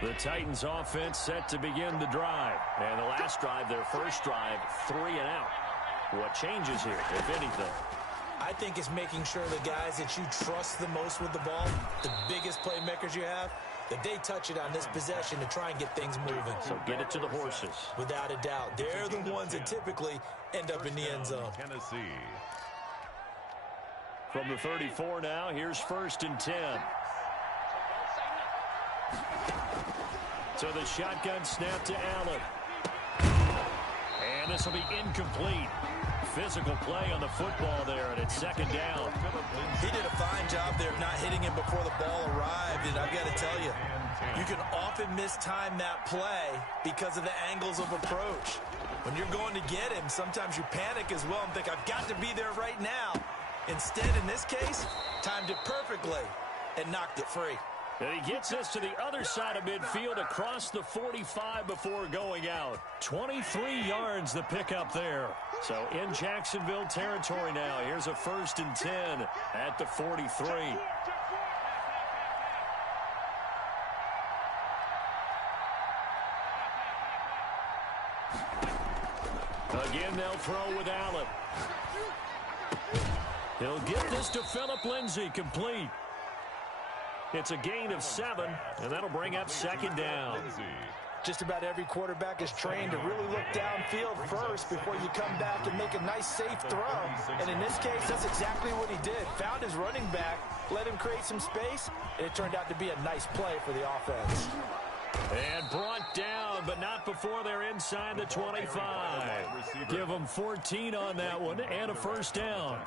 The Titans offense set to begin the drive. And the last drive, their first drive, 3 and out. What changes here, if anything? I think it's making sure the guys that you trust the most with the ball, the biggest playmakers you have, that they touch it on this possession to try and get things moving. So get it to the horses. Without a doubt. They're the ones that typically end up in the end zone. Tennessee. From the 34 now, here's 1st and 10. So the shotgun snap to Allen. And this will be incomplete. Physical play on the football there, and it's 2nd down. He did a fine job there of not hitting him before the ball arrived, and I've got to tell you, you can often mistime that play because of the angles of approach. When you're going to get him, sometimes you panic as well and think, I've got to be there right now. Instead, in this case, timed it perfectly and knocked it free. And he gets us to the other side of midfield across the 45 before going out. 23 yards the pickup there. So in Jacksonville territory now. Here's a 1st and 10 at the 43. Again, they'll throw with Allen. He'll get this to Phillip Lindsay, complete. It's a gain of 7, and that'll bring up 2nd down. Just about every quarterback is trained to really look downfield first before you come back and make a nice, safe throw. And in this case, that's exactly what he did. Found his running back, let him create some space, and it turned out to be a nice play for the offense. And brought down, but not before they're inside the 25. Give them 14 on that one and a 1st down.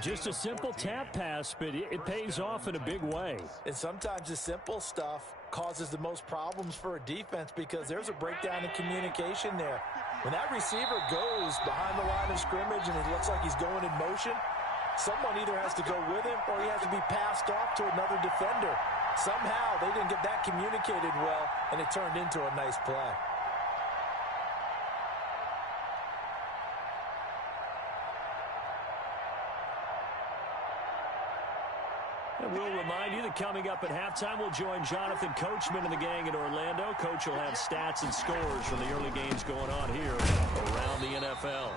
Just a simple tap pass, but it pays off in a big way. And sometimes the simple stuff causes the most problems for a defense because there's a breakdown in communication there. When that receiver goes behind the line of scrimmage and it looks like he's going in motion, someone either has to go with him or he has to be passed off to another defender. Somehow they didn't get that communicated well, and it turned into a nice play. And we'll remind you that coming up at halftime, we'll join Jonathan Coachman and the gang in Orlando. Coach will have stats and scores from the early games going on here around the NFL.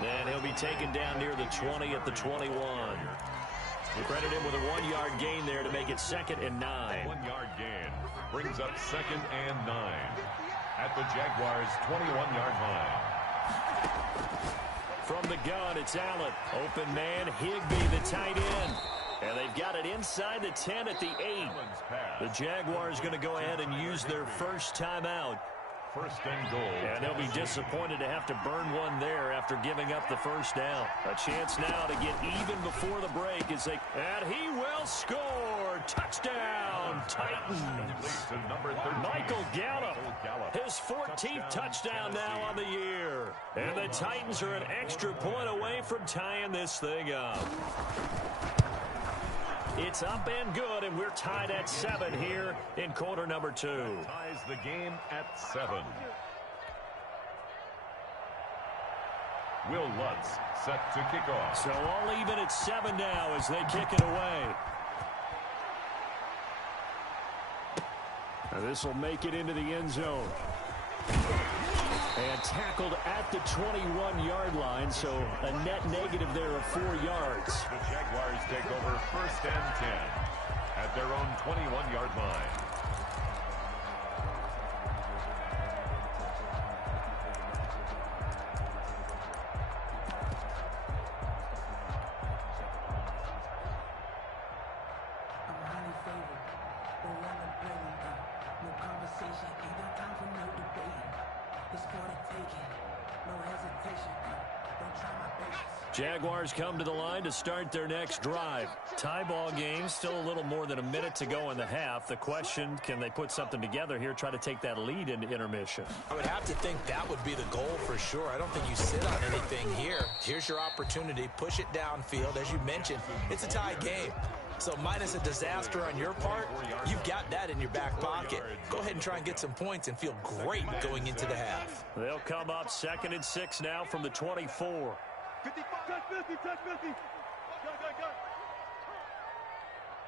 Then he'll be taken down near the 20 at the 21. We credit him with a 1-yard gain there to make it 2nd and 9. 1-yard gain brings up 2nd and 9 at the Jaguars' 21-yard line. From the gun, it's Allen. Open man, Higbee, the tight end. And they've got it inside the 10 at the 8. The Jaguars going to go ahead and use their first timeout. 1st and goal. And they'll be disappointed to have to burn one there after giving up the 1st down. A chance now to get even before the break as they... And he will score! Touchdown, Titans! Michael Gallup, his 14th touchdown now on the year. And the Titans are an extra point away from tying this thing up. It's up and good, and we're tied at 7 here in quarter number 2. Ties the game at 7. Will Lutz set to kick off. So all even at 7 now as they kick it away. Now this will make it into the end zone. And tackled at the 21-yard line, so a net negative there of 4 yards. The Jaguars take over 1st and 10 at their own 21-yard line. Jaguars come to the line to start their next drive. Tie ball game, still a little more than a minute to go in the half. The question, can they put something together here, try to take that lead into intermission? I would have to think that would be the goal for sure. I don't think you sit on anything here. Here's your opportunity. Push it downfield. As you mentioned, it's a tie game. So minus a disaster on your part, you've got that in your back pocket. Go ahead and try and get some points and feel great going into the half. They'll come up 2nd and 6 now from the 24. 50, touch 50, touch 50. Go.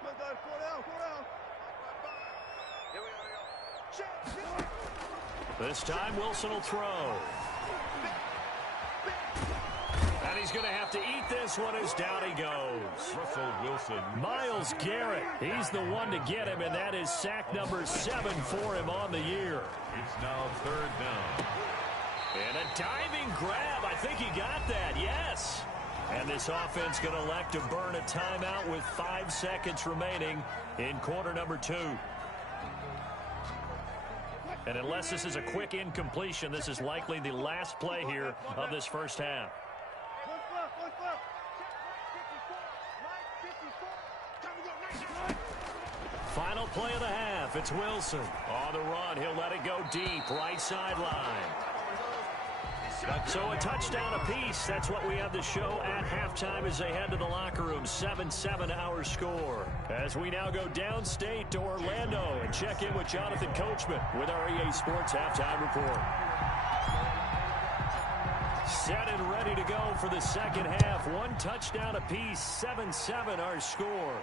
Come on, go out. This time Wilson will throw. And he's going to have to eat this one as down he goes. Russell Wilson. Miles Garrett, he's the one to get him, and that is sack number 7 for him on the year. It's now 3rd down. And a diving grab. I think he got that, yes. And this offense going to elect to burn a timeout with 5 seconds remaining in quarter number 2. And unless this is a quick incompletion, this is likely the last play here of this first half. Final play of the half. It's Wilson. On the run. He'll let it go deep. Right sideline. So a touchdown apiece. That's what we have to show at halftime as they head to the locker room. 7-7 our score. As we now go downstate to Orlando and check in with Jonathan Coachman with our EA Sports Halftime Report. Set and ready to go for the second half. 1 touchdown apiece. 7-7 our score.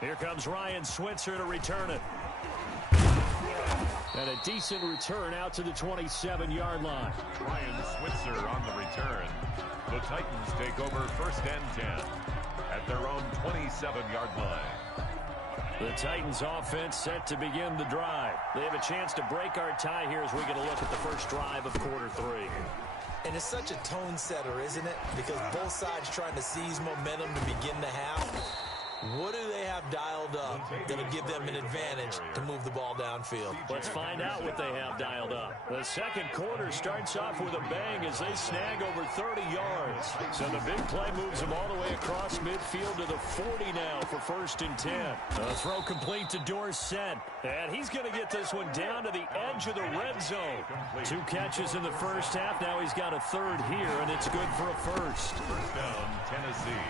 Here comes Ryan Switzer to return it. And a decent return out to the 27-yard line. Ryan Switzer on the return. The Titans take over 1st and 10 at their own 27-yard line. The Titans offense set to begin the drive. They have a chance to break our tie here as we get a look at the first drive of quarter 3. And it's such a tone setter, isn't it? Because both sides trying to seize momentum to begin the half. What do they have dialed up that'll give them an advantage to move the ball downfield? Let's find out what they have dialed up. The second quarter starts off with a bang as they snag over 30 yards. So the big play moves them all the way across midfield to the 40 now for 1st and 10. A throw complete to Dorsett. And he's going to get this one down to the edge of the red zone. 2 catches in the first half. Now he's got a 3rd here, and it's good for a 1st. 1st down, Tennessee.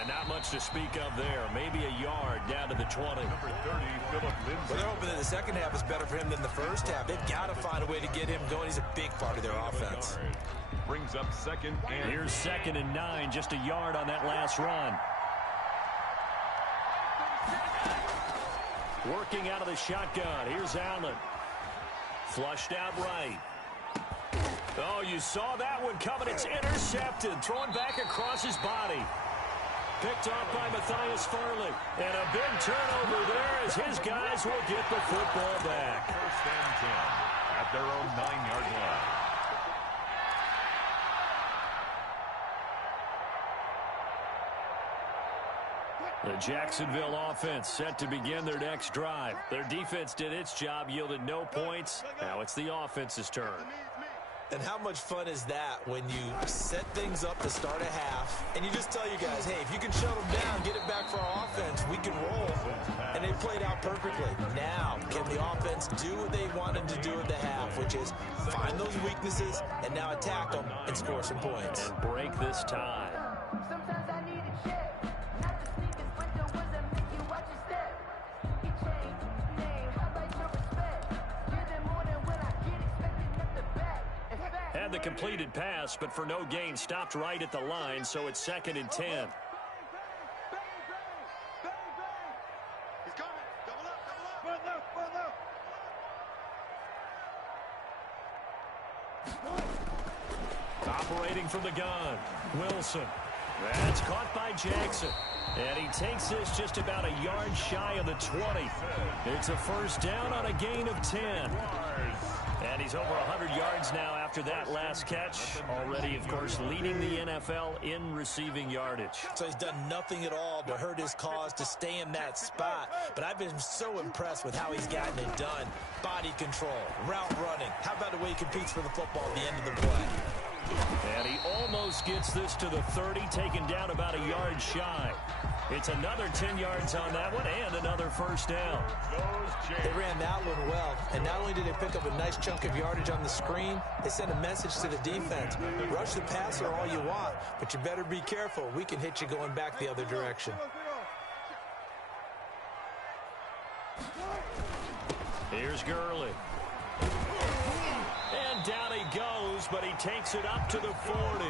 And not much to speak of there. Maybe a yard down to the 20. Number 30, Philip Lindsay. Well, they're hoping that the second half is better for him than the first half. They've got to find a way to get him going. He's a big part of their offense. Brings up 2nd and... Here's 2nd and 9. Just a yard on that last run. Working out of the shotgun. Here's Allen. Flushed out right. Oh, you saw that one coming. It's intercepted. Thrown back across his body. Picked off by Matthias Farley. And a big turnover there as his guys will get the football back. 1st and 10 at their own 9-yard line. The Jacksonville offense set to begin their next drive. Their defense did its job, yielded no points. Now it's the offense's turn. And how much fun is that when you set things up to start a half and you just tell your guys, hey, if you can shut them down, get it back for our offense, we can roll. And they played out perfectly. Now, can the offense do what they wanted to do at the half, which is find those weaknesses and now attack them and score some points. And break this tie. Sometimes I need a check. Not the sneakers, but the ones that make you watch your step. He changed his name, highlight your respect. Give them more than what I get, expecting at the back. Had the completed pass, but for no gain, stopped right at the line, so it's 2nd and 10. He's coming. Double up, double up. One left. Operating from the gun, Wilson. That's caught by Jackson. And he takes this just about a yard shy of the 20. It's a 1st down on a gain of 10. And he's over 100 yards now after that last catch. Already, of course, leading the NFL in receiving yardage. So he's done nothing at all to hurt his cause to stay in that spot. But I've been so impressed with how he's gotten it done. Body control, route running. How about the way he competes for the football at the end of the play? And he almost gets this to the 30, taken down about a yard shy. It's another 10 yards on that one and another 1st down. They ran that one well, and not only did they pick up a nice chunk of yardage on the screen, they sent a message to the defense. Rush the passer all you want, but you better be careful. We can hit you going back the other direction. Here's Gurley. And down he goes, but he takes it up to the 40.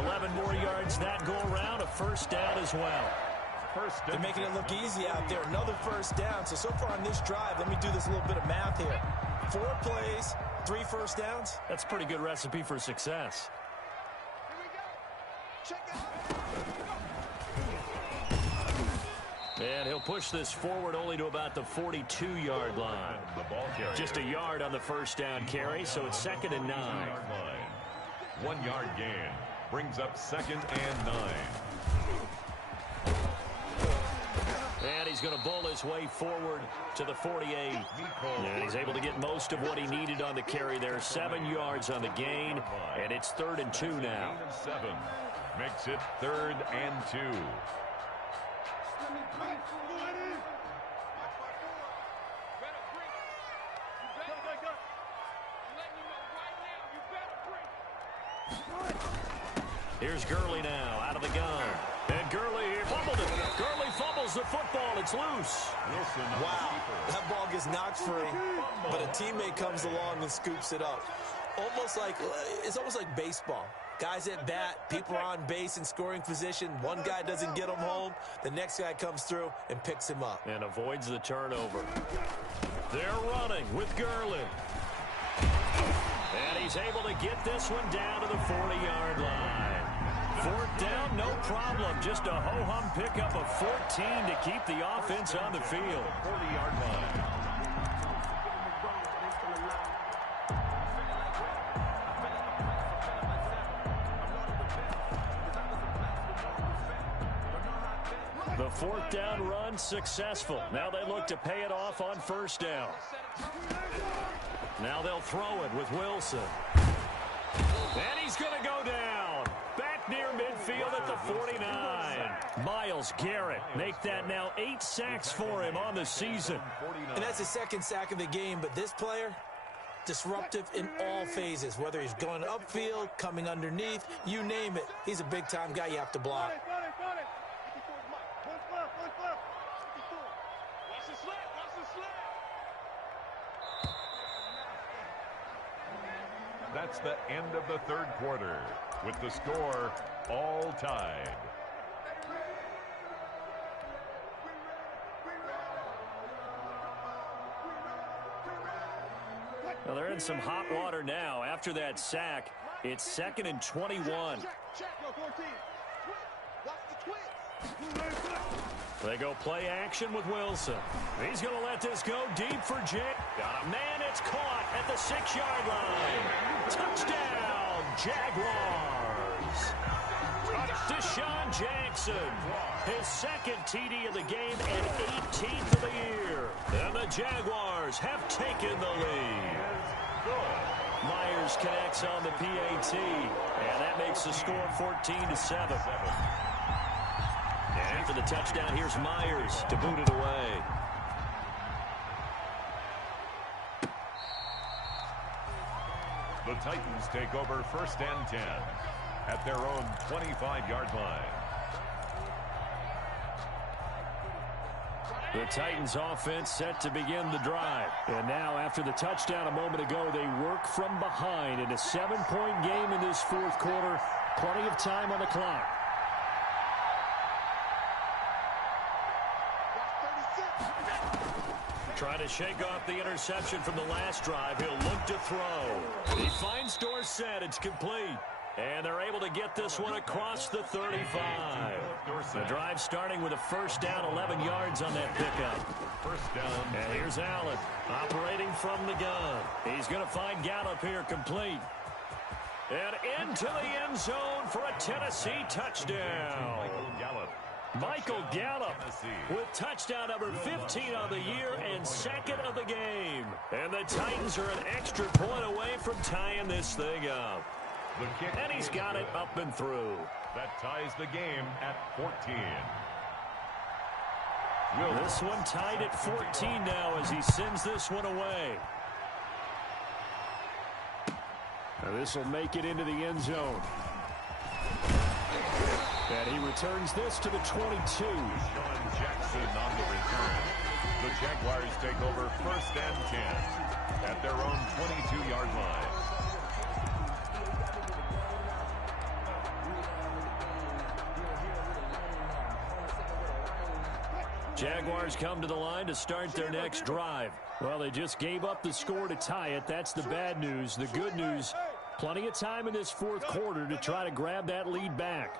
11 more yards that go around, a 1st down as well. First They're and making it 10. look easy out there. Another first down. So far on this drive, let me do this little bit of math here. 4 plays, 3 first downs. That's a pretty good recipe for success. And he'll push this forward only to about the 42-yard line. The ball carrier. Just a yard on the first down carry, so it's 2nd and 9. 1 yard gain brings up 2nd and 9. And he's going to bull his way forward to the 48. And he's able to get most of what he needed on the carry there. 7 yards on the gain, and it's 3rd and 2 now. 7 makes it 3rd and 2. Here's Gurley now out of the gun. And Gurley fumbled it. Gurley fumbles the football. It's loose. Wow, that ball gets knocked free, but a teammate comes along and scoops it up. It's almost like baseball. Guys at bat, people are on base in scoring position. One guy doesn't get him home. The next guy comes through and picks him up. And avoids the turnover. They're running with Gurley. And he's able to get this one down to the 40-yard line. 4th down, no problem. Just a ho-hum pickup of 14 to keep the offense on the field. 40-yard line. The 4th down run successful. Now they look to pay it off on 1st down. Now they'll throw it with Wilson. And he's going to go down. Back near midfield at the 49. Myles Garrett make that now 8 sacks for him on the season. And that's his 2nd sack of the game, but this player, disruptive in all phases, whether he's going upfield, coming underneath, you name it. He's a big-time guy you have to block. That's the end of the 3rd quarter, with the score all tied. Well, they're in some hot water now. After that sack, it's 2nd and 21. They go play action with Wilson. He's going to let this go deep for Jake. Got a man. It's caught at the 6-yard line. Touchdown, Jaguars. Deshaun Jackson, his 2nd TD of the game and 18th of the year. And the Jaguars have taken the lead. Myers connects on the PAT, and that makes the score 14-7. And after the touchdown, here's Myers to boot it away. The Titans take over 1st and 10 at their own 25-yard line. The Titans offense set to begin the drive. And now after the touchdown a moment ago, they work from behind in a 7-point game in this 4th quarter. Plenty of time on the clock. Trying to shake off the interception from the last drive. He'll look to throw. He finds Dorsett. It's complete. And they're able to get this one across the 35. The drive starting with a 1st down, 11 yards on that pickup. 1st down. And here's Allen operating from the gun. He's going to find Gallup here complete. And into the end zone for a Tennessee touchdown. Michael Gallup with touchdown number 15 on the year and 2nd of the game. And the Titans are an extra point away from tying this thing up. And he's got it up and through. That ties the game at 14. This one tied at 14 now as he sends this one away. Now this will make it into the end zone. And he returns this to the 22. Deshaun Jackson on the return. The Jaguars take over 1st and 10 at their own 22-yard line. Jaguars come to the line to start their next drive. Well, they just gave up the score to tie it. That's the bad news. The good news, plenty of time in this fourth quarter to try to grab that lead back.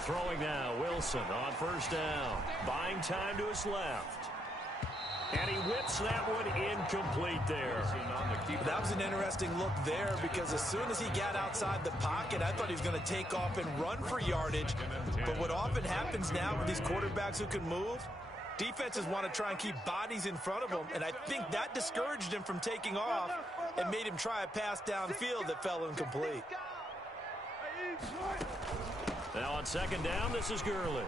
Throwing now, Wilson on first down. Buying time to his left. And he whips that one incomplete there. That was an interesting look there because as soon as he got outside the pocket, I thought he was going to take off and run for yardage. But what often happens now with these quarterbacks who can move, defenses want to try and keep bodies in front of them, and I think that discouraged him from taking off and made him try a pass downfield that fell incomplete. Now on second down, this is Gurley.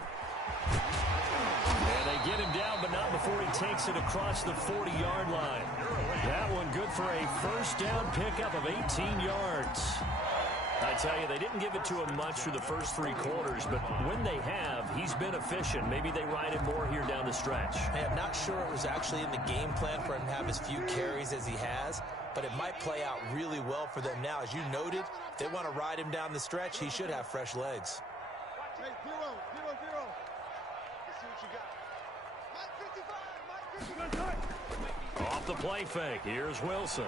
And they get him down, but not before he takes it across the 40-yard line. That one good for a first down pickup of 18 yards. I tell you, they didn't give it to him much through the first three quarters, but when they have, he's been efficient. Maybe they ride him more here down the stretch. I'm not sure it was actually in the game plan for him to have as few carries as he has, but it might play out really well for them now. As you noted, if they want to ride him down the stretch, he should have fresh legs. Hey, 0, 0, 0. Let's see what you got. Mike 55, Mike 55. Off the play fake, here's Wilson.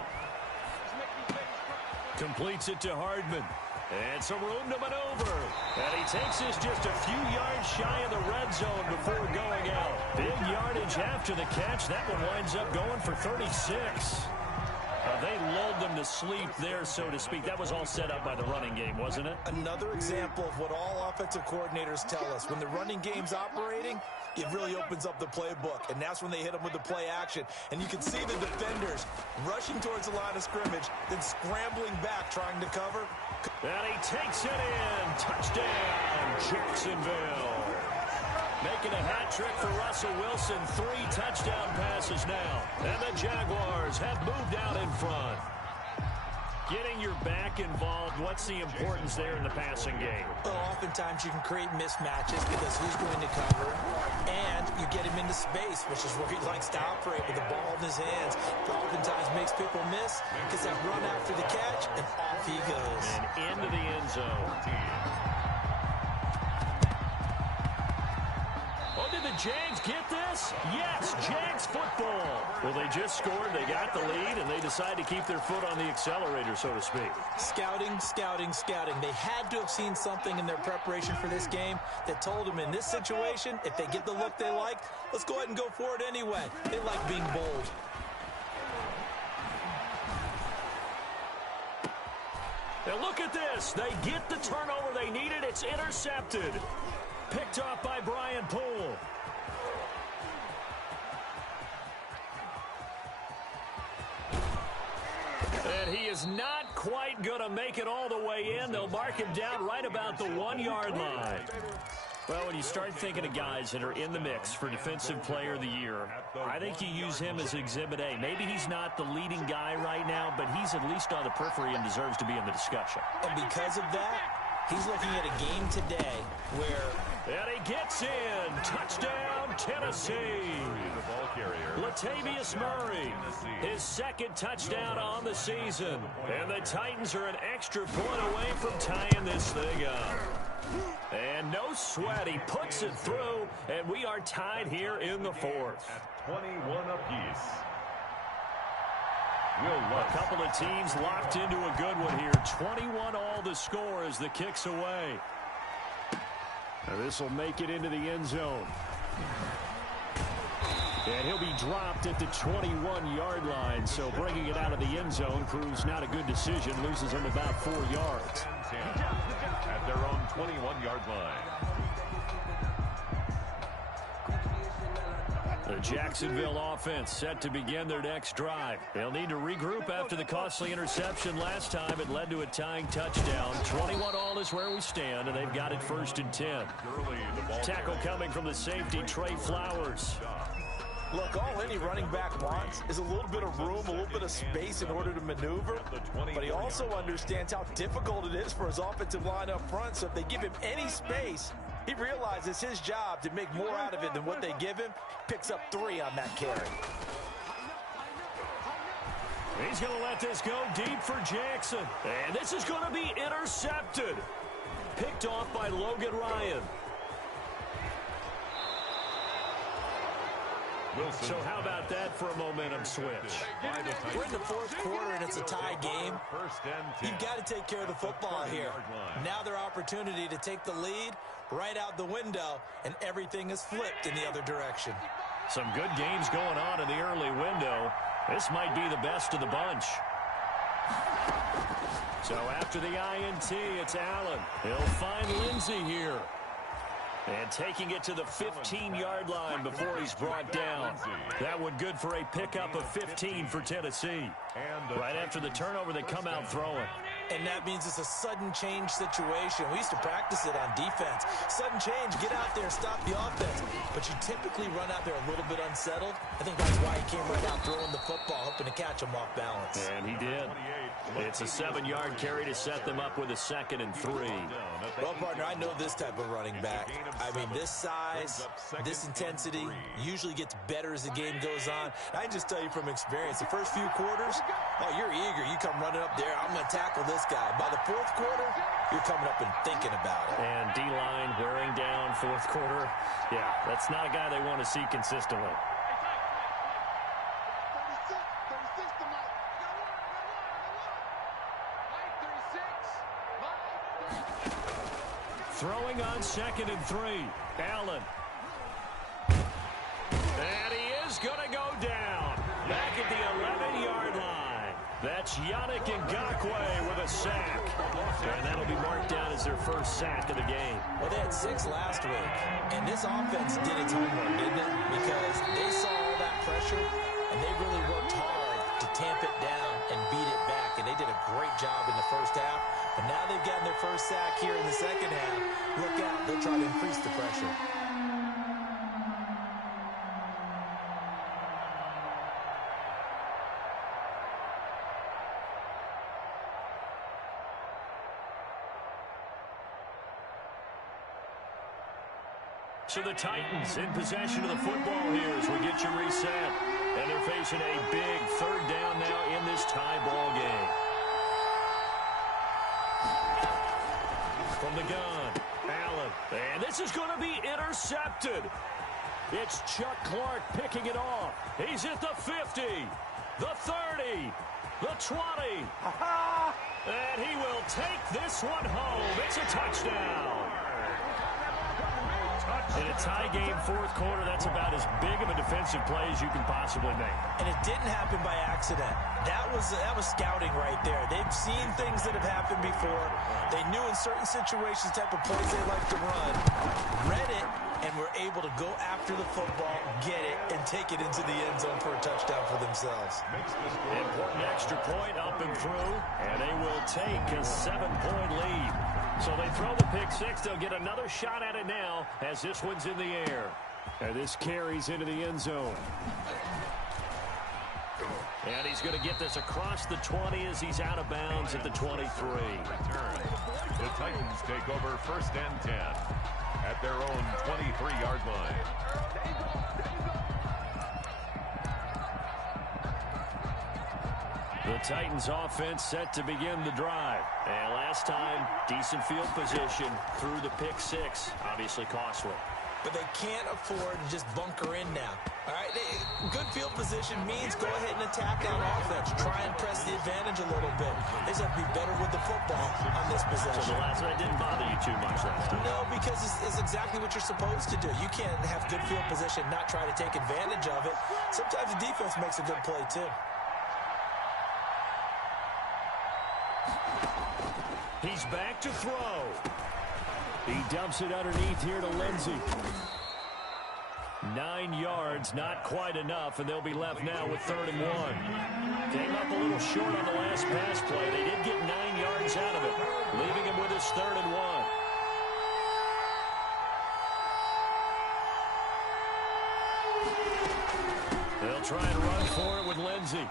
Completes it to Hardman. And some room to maneuver. And he takes this just a few yards shy of the red zone before going out. Big yardage after the catch. That one winds up going for 36. They lulled them to sleep there, so to speak. That was all set up by the running game, wasn't it? Another example of what all offensive coordinators tell us. When the running game's operating, it really opens up the playbook, and that's when they hit them with the play action. And you can see the defenders rushing towards the line of scrimmage, then scrambling back, trying to cover. And he takes it in. Touchdown, Jacksonville. Making a hat trick for Russell Wilson. 3 touchdown passes now. And the Jaguars have moved out in front. Getting your back involved, what's the importance there in the passing game? Well, oftentimes you can create mismatches because who's going to cover, and you get him into space, which is where he likes to operate with the ball in his hands. It oftentimes makes people miss, gets that run after the catch, and off he goes. And into the end zone. Oh, did the Jags get this? Yes, Jags football. Well, they just scored, they got the lead, and they decide to keep their foot on the accelerator, so to speak. Scouting, scouting, scouting. They had to have seen something in their preparation for this game that told them in this situation, if they get the look they like, let's go ahead and go for it anyway. They like being bold. Now look at this. They get the turnover they needed. It's intercepted. Picked off by Brian Poole. And he is not quite going to make it all the way in. They'll mark him down right about the 1-yard line. Well, when you start thinking of guys that are in the mix for Defensive Player of the Year, I think you use him as Exhibit A. Maybe he's not the leading guy right now, but he's at least on the periphery and deserves to be in the discussion. And because of that, he's looking at a game today where... And he gets in. Touchdown, Tennessee. Latavius Murray, his second touchdown on the season. And the Titans are an extra point away from tying this thing up. And no sweat, he puts it through, and we are tied here in the fourth. At 21 apiece. A couple of teams locked into a good one here. 21 all the score as the kick's away. Now this will make it into the end zone. And he'll be dropped at the 21-yard line, so bringing it out of the end zone proves not a good decision. Loses him about 4 yards. At their own 21-yard line. The Jacksonville offense set to begin their next drive. They'll need to regroup after the costly interception last time. It led to a tying touchdown. 21 all is where we stand, and they've got it 1st and 10. Tackle coming from the safety, Trey Flowers. Look, all any running back wants is a little bit of room, a little bit of space in order to maneuver. But he also understands how difficult it is for his offensive line up front. So if they give him any space, he realizes his job to make more out of it than what they give him. Picks up 3 on that carry. He's going to let this go deep for Jackson. And this is going to be intercepted. Picked off by Logan Ryan. Wilson. So how about that for a momentum switch? We're in the fourth quarter and it's a tie game. You've got to take care of the football here. Now their opportunity to take the lead right out the window, and everything is flipped in the other direction. Some good games going on in the early window. This might be the best of the bunch. So after the INT, it's Allen. He'll find Lindsey here. And taking it to the 15-yard line before he's brought down. That would good for a pickup of 15 for Tennessee. Right after the turnover, they come out throwing. And that means it's a sudden change situation. We used to practice it on defense. Sudden change, get out there, stop the offense. But you typically run out there a little bit unsettled. I think that's why he came right out throwing the football, hoping to catch him off balance. And he did. It's a 7-yard carry to set them up with a 2nd and 3. Well, partner, I know this type of running back. I mean, this size, this intensity usually gets better as the game goes on. I can just tell you from experience, the first few quarters, oh, you're eager. You come running up there, I'm going to tackle this guy. By the fourth quarter, you're coming up and thinking about it. And D-line wearing down fourth quarter. Yeah, that's not a guy they want to see consistently. Throwing on 2nd and 3. Allen. And he is going to go down. Back at the 11-yard line. That's Yannick Ngakoue with a sack. And that'll be marked down as their first sack of the game. Well, they had 6 last week. And this offense did its homework, didn't it? Because they saw all that pressure, and they really worked hard to tamp it down and beat it back. And they did a great job in the first half. But now they've gotten their first sack here in the second half. Look out, they'll try to increase the pressure. So the Titans in possession of the football here as we get you reset. And they're facing a big 3rd down now in this tie ball game. From the gun, Allen. And this is going to be intercepted. It's Chuck Clark picking it off. He's at the 50, the 30, the 20. And he will take this one home. It's a touchdown. In a tie game, fourth quarter, that's about as big of a defensive play as you can possibly make. And it didn't happen by accident. That was scouting right there. They've seen things that have happened before. They knew in certain situations the type of plays they like to run, read it, and were able to go after the football, get it, and take it into the end zone for a touchdown for themselves. Important extra point up and through, and they will take a 7-point lead. So they throw the pick 6. They'll get another shot at it now as this one's in the air. And this carries into the end zone. And he's going to get this across the 20 as he's out of bounds at the 23. The Titans take over 1st and 10 at their own 23-yard line. The Titans offense set to begin the drive. And last time, decent field position through the pick 6. Obviously costly. But they can't afford to just bunker in now. All right, good field position means go ahead and attack on offense. Try and press the advantage a little bit. They just have to be better with the football on this possession. So the last one didn't bother you too much last time. No, because it's exactly what you're supposed to do. You can't have good field position, not try to take advantage of it. Sometimes the defense makes a good play too. He's back to throw. He dumps it underneath here to Lindsey. 9 yards, not quite enough, and they'll be left now with 3rd and 1. Came up a little short on the last pass play. They did get 9 yards out of it, leaving him with his 3rd and 1. They'll try and run for it with Lindsey.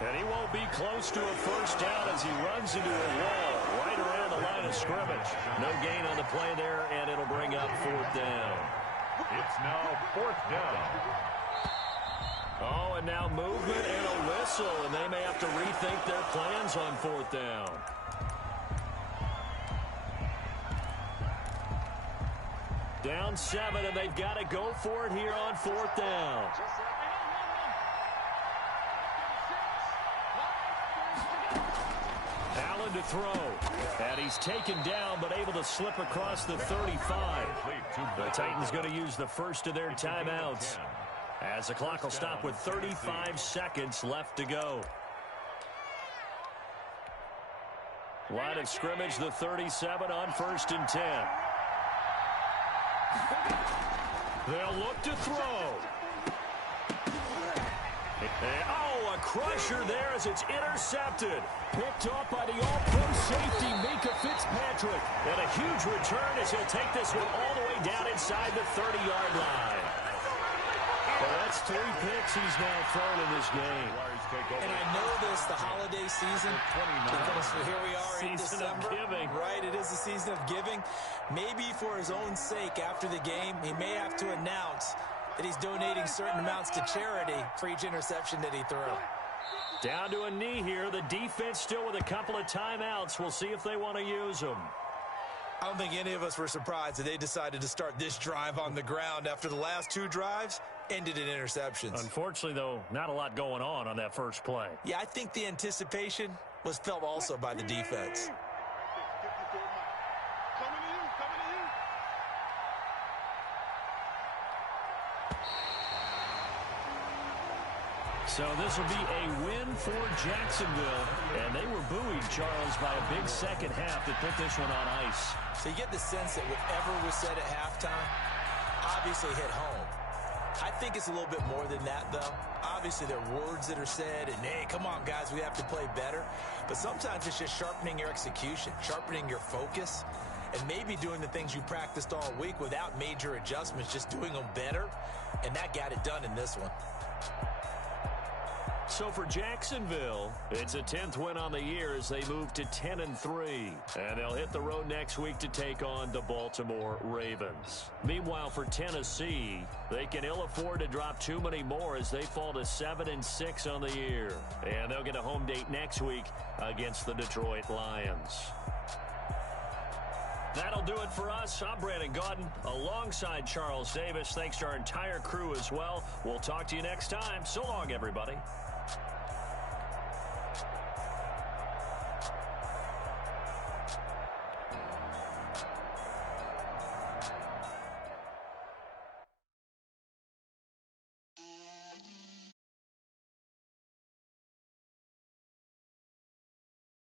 And he won't be close to a first down as he runs into a wall right around the line of scrimmage. No gain on the play there, and it'll bring up 4th down. It's now 4th down. Oh, and now movement and a whistle, and they may have to rethink their plans on 4th down. Down 7, and they've got to go for it here on 4th down. Allen to throw. And he's taken down, but able to slip across the 35. The Titans going to use the first of their timeouts, as the clock will stop with 35 seconds left to go. Line of scrimmage, the 37 on 1st and 10. They'll look to throw. Oh, a crusher there as it's intercepted. Picked off by the all-pro safety, Mika Fitzpatrick. And a huge return as he'll take this one all the way down inside the 30-yard line. Well, that's 3 picks he's now thrown in this game. And I know this, the holiday season, because here we are in December. Season of giving. Right, it is the season of giving. Maybe for his own sake after the game, he may have to announce that he's donating certain amounts to charity for each interception that he threw. Down to a knee here. The defense still with a couple of timeouts. We'll see if they want to use them. I don't think any of us were surprised that they decided to start this drive on the ground after the last 2 drives ended in interceptions. Unfortunately, though, not a lot going on that first play. Yeah, I think the anticipation was felt also by the defense. So this will be a win for Jacksonville. And they were buoyed, Charles, by a big second half that put this one on ice. So you get the sense that whatever was said at halftime obviously hit home. I think it's a little bit more than that, though. Obviously, there are words that are said, and, hey, come on, guys, we have to play better. But sometimes it's just sharpening your execution, sharpening your focus, and maybe doing the things you practiced all week without major adjustments, just doing them better. And that got it done in this one. So for Jacksonville, it's a 10th win on the year as they move to 10-3. And they'll hit the road next week to take on the Baltimore Ravens. Meanwhile, for Tennessee, they can ill afford to drop too many more as they fall to 7-6 on the year. And they'll get a home date next week against the Detroit Lions. That'll do it for us. I'm Brandon Gaudin alongside Charles Davis. Thanks to our entire crew as well. We'll talk to you next time. So long, everybody.